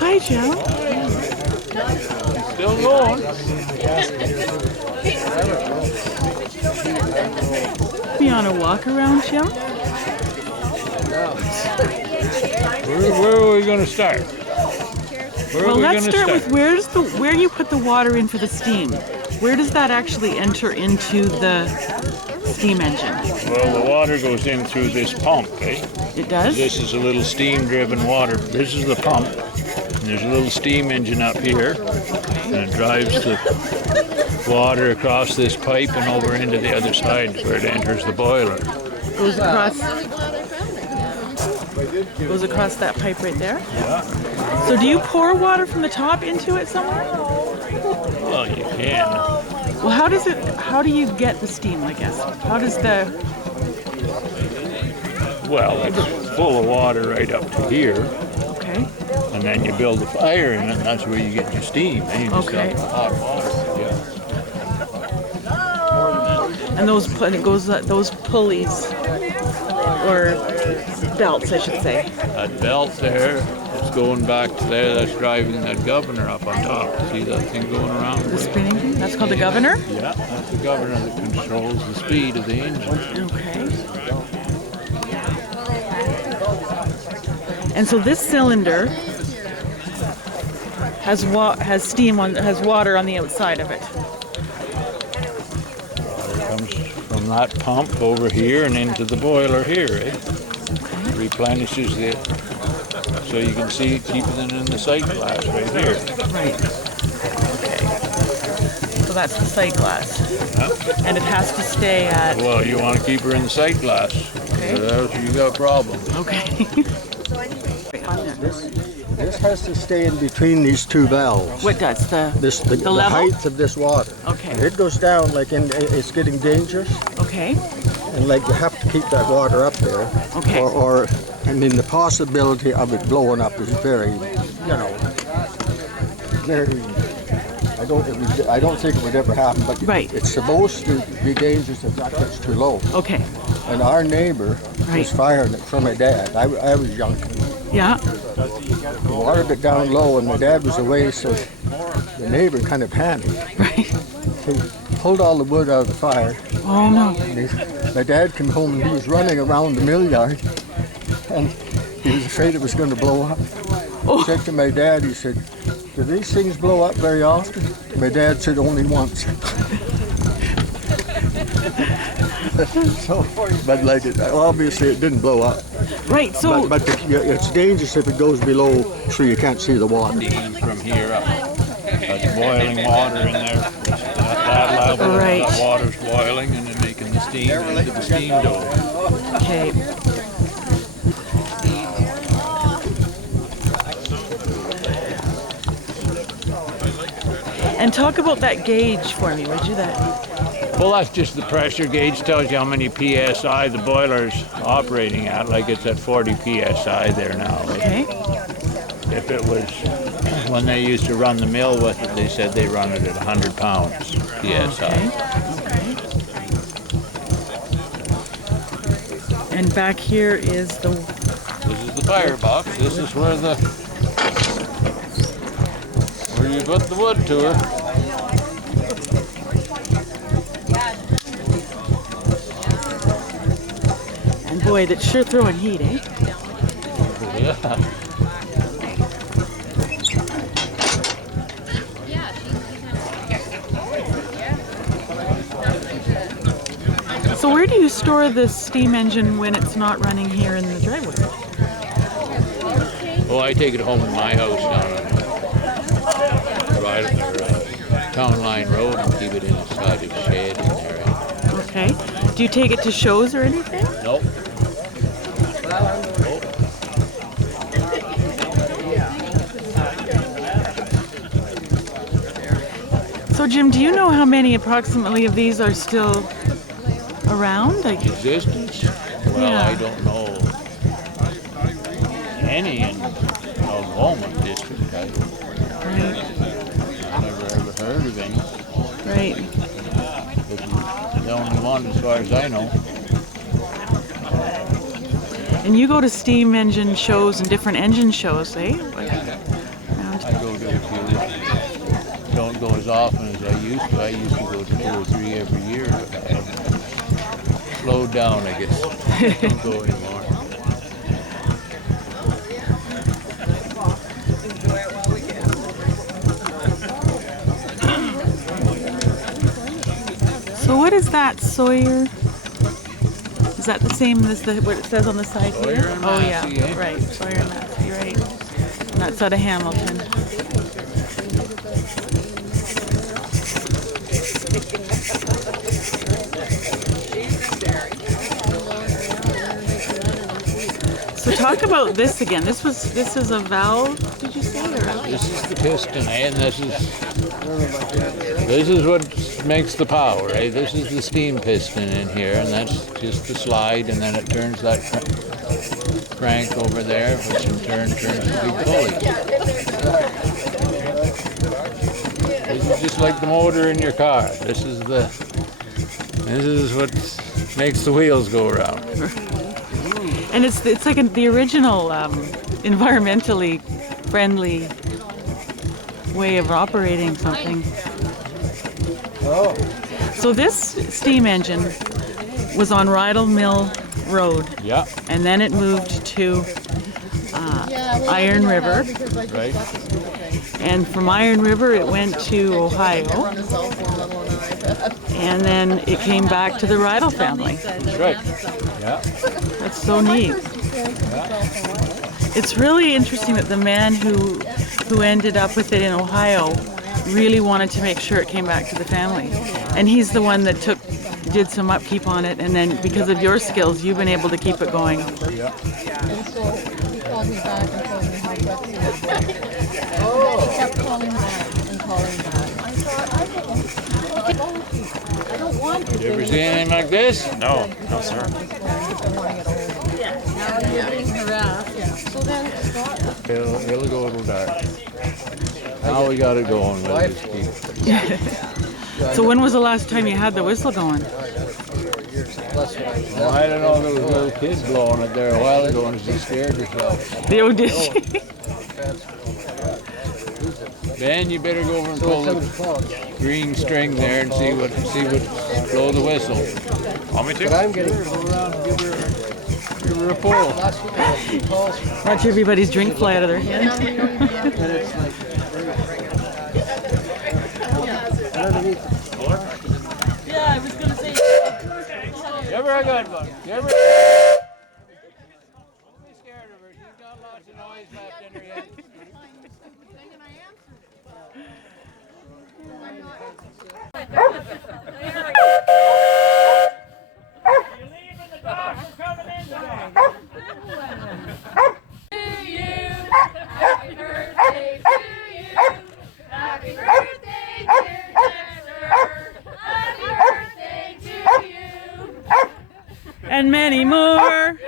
Hi, Joe. Still going. Be on a walk around, Joe? Where are we going to start? Well, let's start with where you put the water in for the steam. Where does that actually enter into the steam engine? Well, the water goes in through this pump, eh? It does? This is a little steam-driven water. This is the pump. And there's a little steam engine up here. And it drives the water across this pipe and over into the other side where it enters the boiler. Goes across that pipe right there? Yeah. So do you pour water from the top into it somewhere? Well, you can. Well, how do you get the steam, I guess? How does Well, it's full of water right up to here. Okay. And then you build a fire in it, and that's where you get your steam. Eh? You just Okay. got hot water. Yeah. And those pulleys, or belts, I should say. That belt there, it's going back to there, that's driving that governor up on top. See that thing going around? The spinning thing? That's called the governor? Yeah, that's the governor that controls the speed of the engine. Okay. And so this cylinder has water on the outside of it. Water comes from that pump over here and into the boiler here, eh? Replenishes it, so you can see it keep it in the sight glass right here. Right. Okay. So that's the sight glass. Yeah. And it has to stay at... Well, you want to keep her in the sight glass. Okay. Or else you got a problem. Okay. This has to stay in between these two valves. What does? The level? height of this water. Okay. And it goes down like it's getting dangerous. Okay. And like you have to keep that water up there. Okay. Or I mean the possibility of it blowing up is very, very. I don't think it would ever happen, but right. It's supposed to be dangerous if that gets too low. Okay. And our neighbor was firing it from my dad. I was young. Yeah. He watered it down low, and my dad was away, so the neighbor kind of panicked. Right. So he pulled all the wood out of the fire. Oh no. My dad came home and he was running around the mill yard, and he was afraid it was going to blow up. Oh. He said to my dad, he said, "Do these things blow up very often?" My dad said, "Only once." So, but like obviously it didn't blow up. Right. So. But it's dangerous if it goes below, so you can't see the water. Steam from here up. That's boiling water in there. That level, right. That water's boiling and then making the steam into the steam dome. Okay. And talk about that gauge for me, would you? Well, that's just the pressure gauge. Tells you how many psi the boiler's operating at. Like it's at 40 psi there now. Okay. If it was when they used to run the mill with it, they said they run it at 100 pounds psi. Okay. And back here is the. This is the firebox. This is where you put the wood to her. And boy, that's sure throwing heat, eh? Yeah. So where do you store the steam engine when it's not running here in the driveway? Well, I take it home in my house down on Town Line Road and keep it inside a shed in there. Okay. Do you take it to shows or anything? Nope. So Jim, do you know how many approximately of these are still around? Like, Existence? Well, Yeah. I don't know any in Algoma district. I've never ever heard of any. right. This is the only one as far as I know. And you go to steam engine shows and different engine shows, eh? I go to a few. Don't go as often as I used to. I used to go to 2 or 3 every year. But I've slowed down, I guess. Don't go anymore. So what is that, Sawyer? Is that the same as what it says on the side Sawyer here? and Oh Massey, yeah, eh? right. Sawyer and Massey, right. And that's out of Hamilton. So talk about this again. This is a valve, did you say? This is the piston, and this is what makes the power, eh? This is the steam piston in here, and that's just the slide, and then it turns that crank over there, which in turn turns the big pulley. This is just like the motor in your car. This is what makes the wheels go around. And it's like the original environmentally friendly way of operating something. Oh, So this steam engine was on Rydall Mill Road, Yeah, and then it moved to Iron River, right. and from Iron River it went to Ohio, and then it came back to the Rydall family. That's right. Yeah. That's so neat. It's really interesting that the man who ended up with it in Ohio really wanted to make sure it came back to the family, and he's the one that did some upkeep on it, and then because of your skills you've been able to keep it going. And so he called me back and told me how gutsy it was. He kept calling back and calling back. I thought, I don't want to. You ever see anything like this? No, no, sir. Now you're being harassed. So then Scott. It'll go a little dark. Now we got it going. We'll just keep. So when was the last time you had the whistle going? Well, I don't know. There was a little kid blowing it there a while ago, and she scared herself. The old dish. Ben, you better go over and pull the green string there and see what blow the whistle. Want me to? but I'm getting Go around and give her a pull. Watch everybody's drink fly out of their hand. and it's like Yeah, I was gonna say. Give her a good one. Give her. Don't be scared of her. She's got lots of noise left in her head. And many more.